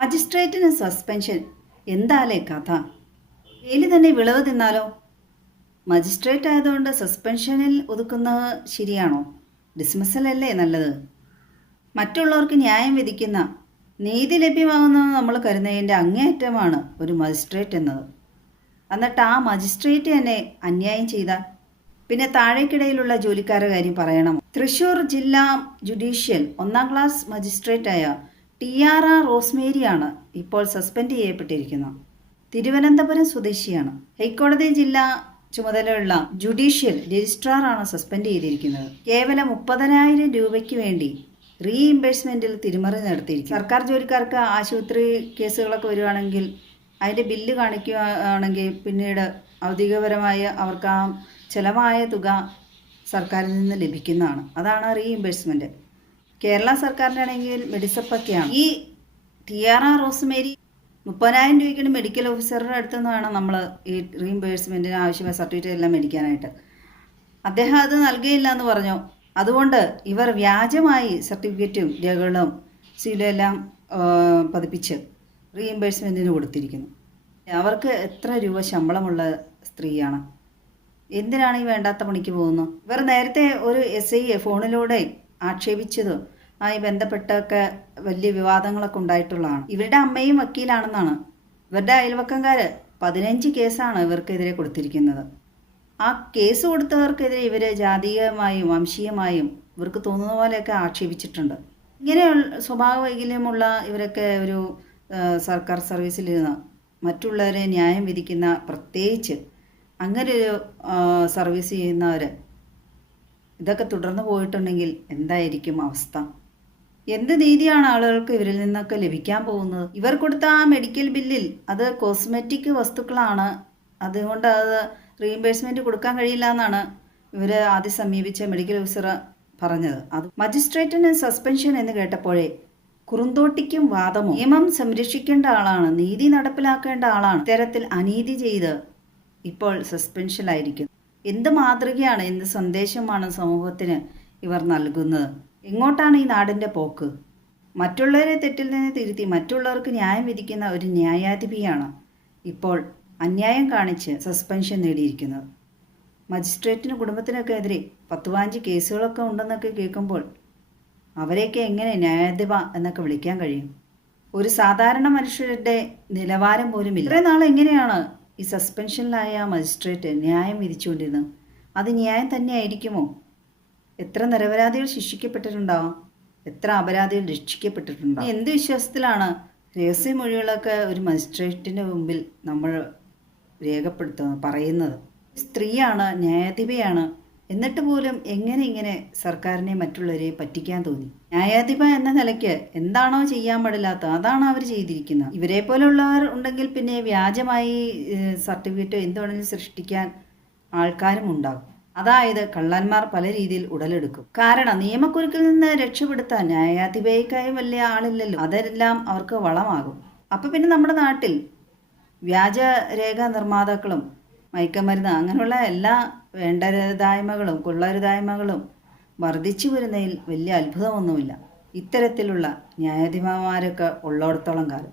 മജിസ്ട്രേറ്റിന് suspension. എന്താലേ കഥ? ജയിലിൽ തന്നെ വിളവ് തിന്നാലോ? മജിസ്ട്രേറ്റ് ആയതുകൊണ്ട് സസ്പെൻഷനിൽ ഒതുക്കുന്നത് ശരിയാണോ? ഡിസ്മിസലല്ലേ നല്ലത്? മറ്റുള്ളവർക്ക് ന്യായം വിധിക്കുന്ന, നീതി ലഭ്യമാകുന്നത് നമ്മൾ കരുതുന്നതിൻ്റെ അങ്ങേയറ്റമാണ് ഒരു മജിസ്ട്രേറ്റ് എന്നത്. എന്നിട്ട് ആ മജിസ്ട്രേറ്റ് തന്നെ അന്യായം ചെയ്താൽ പിന്നെ താഴേക്കിടയിലുള്ള ജോലിക്കാരുടെ കാര്യം പറയണമോ? തൃശൂർ ജില്ലാ ജുഡീഷ്യൽ 1-ാം ക്ലാസ് മജിസ്ട്രേറ്റായ ടിയാറ റോസ്മേരിയാണ് ഇപ്പോൾ സസ്പെൻഡ് ചെയ്യപ്പെട്ടിരിക്കുന്നത്. തിരുവനന്തപുരം സ്വദേശിയാണ്. ഹൈക്കോടതി ജില്ലാ ചുമതലയുള്ള ജുഡീഷ്യൽ രജിസ്ട്രാറാണ് സസ്പെൻഡ് ചെയ്തിരിക്കുന്നത്. കേവലം 30,000 രൂപയ്ക്ക് വേണ്ടി റീഇംബേഴ്സ്മെൻറ്റിൽ തിരിമറി നടത്തിയിരിക്കും. സർക്കാർ ജോലിക്കാർക്ക് ആശുപത്രി കേസുകളൊക്കെ വരുവാണെങ്കിൽ അതിൻ്റെ ബില്ല് കാണിക്കുകയാണെങ്കിൽ പിന്നീട് ഔദ്യോഗികപരമായ അവർക്ക് ആ ചിലവായ തുക സർക്കാരിൽ നിന്ന് ലഭിക്കുന്നതാണ്. അതാണ് റീഇംബേഴ്സ്മെൻറ്റ്. കേരള സർക്കാരിൻ്റെ ആണെങ്കിൽ മെഡിസപ്പൊക്കെയാണ്. ഈ ടിയാറ റോസ്മേരി 30,000 രൂപയ്ക്ക് മെഡിക്കൽ ഓഫീസറുടെ അടുത്ത് നിന്ന് വേണം നമ്മൾ ഈ റീഇംബേഴ്സ്മെൻറ്റിന് ആവശ്യമായ സർട്ടിഫിക്കറ്റ് എല്ലാം മേടിക്കാനായിട്ട്. അദ്ദേഹം അത് നൽകുകയില്ല എന്ന് പറഞ്ഞു. അതുകൊണ്ട് ഇവർ വ്യാജമായി സർട്ടിഫിക്കറ്റും രേഖകളും സീലെല്ലാം പതിപ്പിച്ച് റീഇംബേഴ്സ്മെൻറ്റിന് കൊടുത്തിരിക്കുന്നു. അവർക്ക് എത്ര രൂപ ശമ്പളമുള്ള സ്ത്രീയാണ്? എന്തിനാണ് ഈ വേണ്ടാത്ത പണിക്ക് പോകുന്നത്? ഇവർ നേരത്തെ ഒരു SIയെ ഫോണിലൂടെ ആക്ഷേപിച്ചത് ആയി ബന്ധപ്പെട്ടൊക്കെ വലിയ വിവാദങ്ങളൊക്കെ ഉണ്ടായിട്ടുള്ളതാണ്. ഇവരുടെ അമ്മയും വക്കീലാണെന്നാണ്. ഇവരുടെ അയൽവക്കംകാർ 15 കേസാണ് ഇവർക്കെതിരെ കൊടുത്തിരിക്കുന്നത്. ആ കേസ് കൊടുത്തവർക്കെതിരെ ഇവർ ജാതീയമായും വംശീയമായും ഇവർക്ക് തോന്നുന്ന പോലെയൊക്കെ ആക്ഷേപിച്ചിട്ടുണ്ട്. ഇങ്ങനെയുള്ള സ്വഭാവ വൈകല്യമുള്ള ഇവരൊക്കെ ഒരു സർക്കാർ സർവീസിലിരുന്ന് മറ്റുള്ളവരെ ന്യായം വിധിക്കുന്ന, പ്രത്യേകിച്ച് അങ്ങനെയൊരു സർവീസ് ചെയ്യുന്നവർ ഇതൊക്കെ തുടർന്ന് പോയിട്ടുണ്ടെങ്കിൽ എന്തായിരിക്കും അവസ്ഥ? എന്ത് നീതിയാണ് ആളുകൾക്ക് ഇവരിൽ നിന്നൊക്കെ ലഭിക്കാൻ പോകുന്നത്? ഇവർ കൊടുത്ത ആ മെഡിക്കൽ ബില്ലിൽ അത് കോസ്മെറ്റിക് വസ്തുക്കളാണ്, അതുകൊണ്ട് അത് റീഇംബേഴ്സ്മെൻറ്റ് കൊടുക്കാൻ കഴിയില്ല എന്നാണ് ഇവർ ആദ്യം സമീപിച്ച മെഡിക്കൽ ഓഫീസർ പറഞ്ഞത്. അത് മജിസ്ട്രേറ്റിന് സസ്പെൻഷൻ എന്ന് കേട്ടപ്പോഴേ കുറുന്തോട്ടിക്കും വാദമോ? നിയമം സംരക്ഷിക്കേണ്ട ആളാണ്, നീതി നടപ്പിലാക്കേണ്ട ആളാണ്. ഇത്തരത്തിൽ അനീതി ചെയ്ത് ഇപ്പോൾ സസ്പെൻഷനിലായിരിക്കും. എന്ത് മാതൃകയാണ്, എന്ത് സന്ദേശമാണ് സമൂഹത്തിന് ഇവർ നൽകുന്നത്? എങ്ങോട്ടാണ് ഈ നാടിൻ്റെ പോക്ക്? മറ്റുള്ളവരെ തെറ്റിൽ നിന്ന് തിരുത്തി മറ്റുള്ളവർക്ക് ന്യായം വിധിക്കുന്ന ഒരു ന്യായാധിപിയാണ് ഇപ്പോൾ അന്യായം കാണിച്ച് സസ്പെൻഷൻ നേടിയിരിക്കുന്നത്. മജിസ്ട്രേറ്റിന് കുടുംബത്തിനൊക്കെ എതിരെ 10-15 കേസുകളൊക്കെ ഉണ്ടെന്നൊക്കെ കേൾക്കുമ്പോൾ അവരെയൊക്കെ എങ്ങനെ ന്യായാധിപ എന്നൊക്കെ വിളിക്കാൻ കഴിയും? ഒരു സാധാരണ മനുഷ്യരുടെ നിലവാരം പോലുമില്ല. ഇത്രയും നാൾ എങ്ങനെയാണ് ഈ സസ്പെൻഷനിലായ മജിസ്ട്രേറ്റ് ന്യായം വിധിച്ചുകൊണ്ടിരുന്നത്? അത് ന്യായം തന്നെയായിരിക്കുമോ? എത്ര നിരപരാധികൾ ശിക്ഷിക്കപ്പെട്ടിട്ടുണ്ടാവും, എത്ര അപരാധികൾ രക്ഷിക്കപ്പെട്ടിട്ടുണ്ടാവും? എന്ത് വിശ്വാസത്തിലാണ് രഹസ്യമൊഴികളൊക്കെ ഒരു മജിസ്ട്രേറ്റിൻ്റെ മുമ്പിൽ നമ്മൾ രേഖപ്പെടുത്തുന്നത്, പറയുന്നത്? സ്ത്രീയാണ്, ന്യായാധിപയാണ്, എന്നിട്ട് പോലും എങ്ങനെ ഇങ്ങനെ സർക്കാരിനെ മറ്റുള്ളവരെ പറ്റിക്കാൻ തോന്നി? ന്യായാധിപ എന്ന നിലയ്ക്ക് എന്താണോ ചെയ്യാൻ പാടില്ലാത്ത അതാണ് അവർ ചെയ്തിരിക്കുന്നത്. ഇവരെ പോലുള്ളവർ ഉണ്ടെങ്കിൽ പിന്നെ വ്യാജമായി സർട്ടിഫിക്കറ്റോ എന്തുവേണമെങ്കിലും സൃഷ്ടിക്കാൻ ആൾക്കാരും ഉണ്ടാകും. അതായത് കള്ളന്മാർ പല രീതിയിൽ ഉടലെടുക്കും. കാരണം നിയമക്കുരുക്കിൽ നിന്ന് രക്ഷപ്പെടുത്താൻ ന്യായാധിപയ്ക്കായും വലിയ ആളില്ലല്ലോ. അതെല്ലാം അവർക്ക് വളമാകും. അപ്പം പിന്നെ നമ്മുടെ നാട്ടിൽ വ്യാജരേഖ നിർമ്മാതാക്കളും മയക്കമരുന്ന് അങ്ങനെയുള്ള എല്ലാ വേണ്ടരുതായ്മകളും കൊള്ളരുതായ്മകളും വർദ്ധിച്ചു വരുന്നതിൽ വലിയ അത്ഭുതമൊന്നുമില്ല. ഇത്തരത്തിലുള്ള ന്യായാധിപന്മാരൊക്കെ ഉള്ളിടത്തോളം കാലം